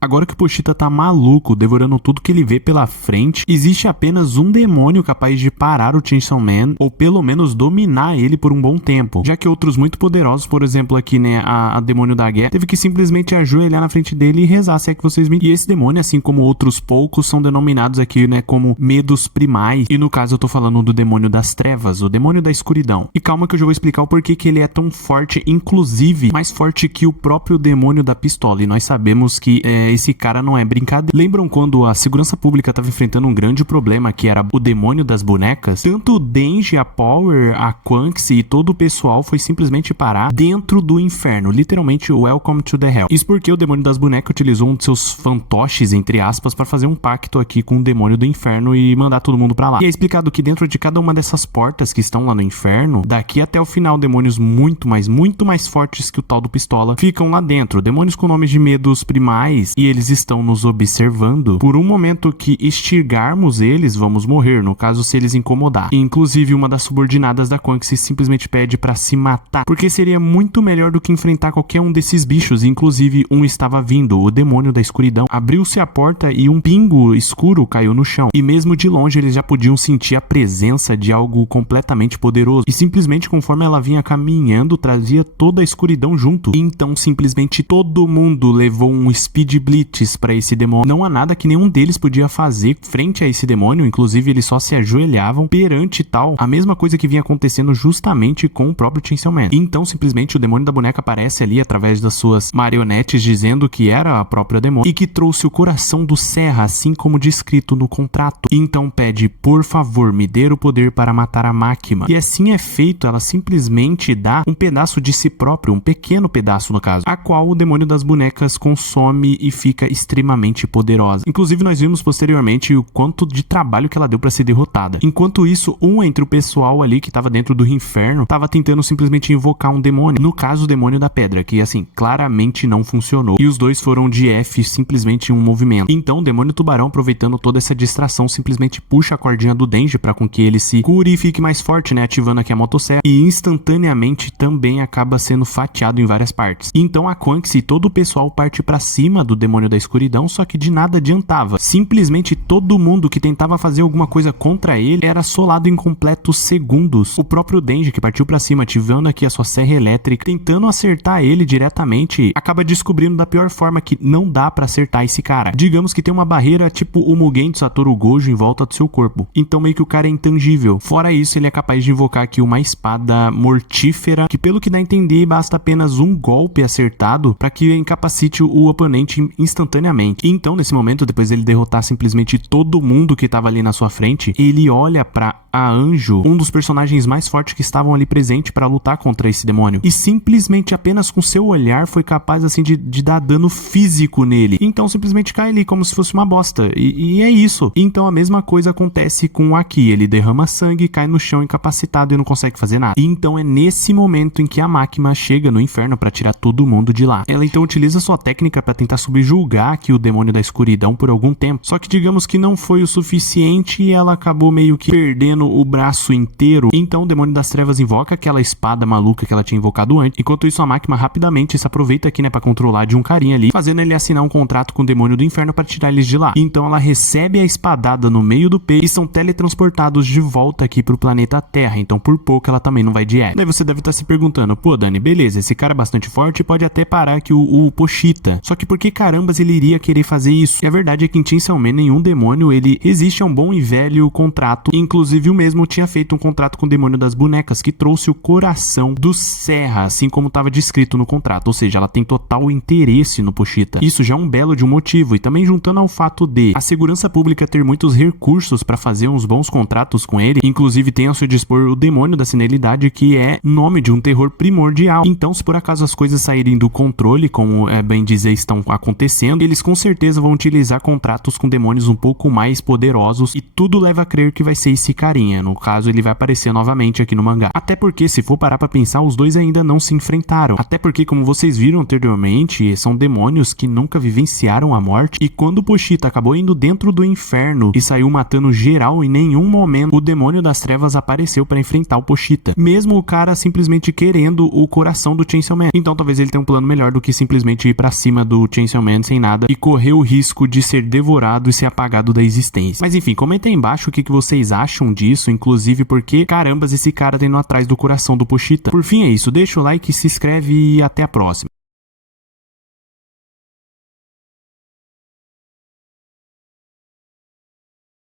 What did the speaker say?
Agora que o Pochita tá maluco, devorando tudo que ele vê pela frente, existe apenas um demônio capaz de parar o Chainsaw Man, ou pelo menos dominar ele por um bom tempo, já que outros muito poderosos, por exemplo aqui, né, a demônio da guerra, teve que simplesmente ajoelhar na frente dele e rezar, se é que vocês me... E esse demônio, assim como outros poucos, são denominados aqui, né, como medos primais, e no caso eu tô falando do demônio das trevas, o demônio da escuridão. E calma que eu já vou explicar o porquê que ele é tão forte, inclusive mais forte que o próprio demônio da pistola, e nós sabemos que esse cara não é brincadeira. Lembram quando a segurança pública estava enfrentando um grande problema, que era o demônio das bonecas? Tanto o Denji, a Power, a Quanxi e todo o pessoal foi simplesmente parar dentro do inferno, literalmente Welcome to the Hell. Isso porque o demônio das bonecas utilizou um de seus fantoches, entre aspas, para fazer um pacto aqui com o demônio do inferno e mandar todo mundo pra lá. E é explicado que dentro de cada uma dessas portas que estão lá no inferno, daqui até o final, demônios muito mais fortes que o tal do pistola ficam lá dentro. Demônios com nomes de medos primais, e eles estão nos observando. Por um momento que extirgarmos eles, vamos morrer, no caso se eles incomodar. E, inclusive uma das subordinadas da Quanxi simplesmente pede pra se matar, porque seria muito melhor do que enfrentar qualquer um desses bichos. Inclusive um estava vindo, o demônio da escuridão. Abriu-se a porta e um pingo escuro caiu no chão, e mesmo de longe eles já podiam sentir a presença de algo completamente poderoso, e simplesmente conforme ela vinha caminhando, trazia toda a escuridão junto. Então simplesmente todo mundo levou um speed blitz para esse demônio. Não há nada que nenhum deles podia fazer frente a esse demônio, inclusive eles só se ajoelhavam perante tal, a mesma coisa que vinha acontecendo justamente com o próprio Chainsaw Man. Então simplesmente o demônio da boneca aparece ali através das suas marionetes, dizendo que era a própria demônio e que trouxe o coração do Serra, assim como descrito no contrato. Então pede, por favor, me dê o poder para matar a máquina. E assim é feito, ela simplesmente dá um pedaço de si próprio, um pequeno pedaço no caso, a qual o demônio das bonecas consome e fica extremamente poderosa. Inclusive nós vimos posteriormente o quanto de trabalho que ela deu para ser derrotada. Enquanto isso, entre o pessoal ali que tava dentro do inferno, tava tentando simplesmente invocar um demônio, no caso o demônio da pedra, que assim, claramente não funcionou. E os dois foram de F simplesmente em um movimento. Então o demônio tubarão, aproveitando toda essa distração, simplesmente puxa a cordinha do Denji para com que ele se cure e fique mais forte, né, ativando aqui a motosserra, e instantaneamente também acaba sendo fatiado em várias partes. Então a Quanxi e todo o pessoal parte para cima do demônio da escuridão, só que de nada adiantava. Simplesmente todo mundo que tentava fazer alguma coisa contra ele era assolado em completos segundos. O próprio Denji, que partiu para cima ativando aqui a sua serra elétrica, tentando acertar ele diretamente, acaba descobrindo da pior forma que não dá para acertar esse cara. Digamos que tem uma barreira tipo o Mugen de Satoru Gojo em volta do seu corpo. Então meio que o cara é intangível. Fora isso, ele é capaz de invocar aqui uma espada mortífera, que pelo que dá a entender, basta apenas um golpe acertado para que incapacite o oponente instantaneamente. Então nesse momento, depois dele derrotar simplesmente todo mundo que tava ali na sua frente, ele olha pra a Anjo, um dos personagens mais fortes que estavam ali presente para lutar contra esse demônio, e simplesmente apenas com seu olhar foi capaz assim de dar dano físico nele. Então simplesmente cai ali como se fosse uma bosta, e é isso. Então a mesma coisa acontece com o Aki, ele derrama sangue, cai no chão incapacitado e não consegue fazer nada. Então é nesse momento em que a máquina chega no inferno para tirar todo mundo de lá. Ela então utiliza sua técnica para tentar subjugar aqui o demônio da escuridão por algum tempo, só que digamos que não foi o suficiente e ela acabou meio que perdendo o braço inteiro. Então o demônio das trevas invoca aquela espada maluca que ela tinha invocado antes. Enquanto isso, a máquina rapidamente se aproveita aqui, né, para controlar de um carinha ali, fazendo ele assinar um contrato com o demônio do inferno para tirar eles de lá. Então ela recebe a espadada no meio do peito e são teletransportados de volta aqui pro planeta Terra. Então por pouco ela também não vai de F. Daí você deve estar se perguntando, pô Dani, beleza, esse cara é bastante forte e pode até parar aqui o Pochita. Só que por que carambas ele iria querer fazer isso? E a verdade é que em Chainsaw Man nenhum demônio ele existe um bom e velho contrato. Inclusive o mesmo tinha feito um contrato com o demônio das bonecas, que trouxe o coração do Serra, assim como estava descrito no contrato. Ou seja, ela tem total interesse no Pochita. Isso já é um belo de um motivo, e também juntando ao fato de a segurança pública ter muitos recursos para fazer uns bons contratos com ele, inclusive tem ao seu dispor o demônio da senilidade, que é nome de um terror primordial. Então se por acaso as coisas saírem do controle, como bem dizer estão acontecendo, eles com certeza vão utilizar contratos com demônios um pouco mais poderosos, e tudo leva a crer que vai ser esse carinha. No caso, ele vai aparecer novamente aqui no mangá. Até porque, se for parar pra pensar, os dois ainda não se enfrentaram. Até porque, como vocês viram anteriormente, são demônios que nunca vivenciaram a morte, e quando o Pochita acabou indo dentro do inferno e saiu matando geral, em nenhum momento o demônio das trevas apareceu pra enfrentar o Pochita, mesmo o cara simplesmente querendo o coração do Chainsaw Man. Então talvez ele tenha um plano melhor do que simplesmente ir pra cima do Chainsaw Man Man sem nada e correr o risco de ser devorado e ser apagado da existência. Mas enfim, comenta aí embaixo o que vocês acham disso, inclusive porque, carambas, esse cara tá indo atrás do coração do Pochita. Por fim é isso, deixa o like, se inscreve e até a próxima.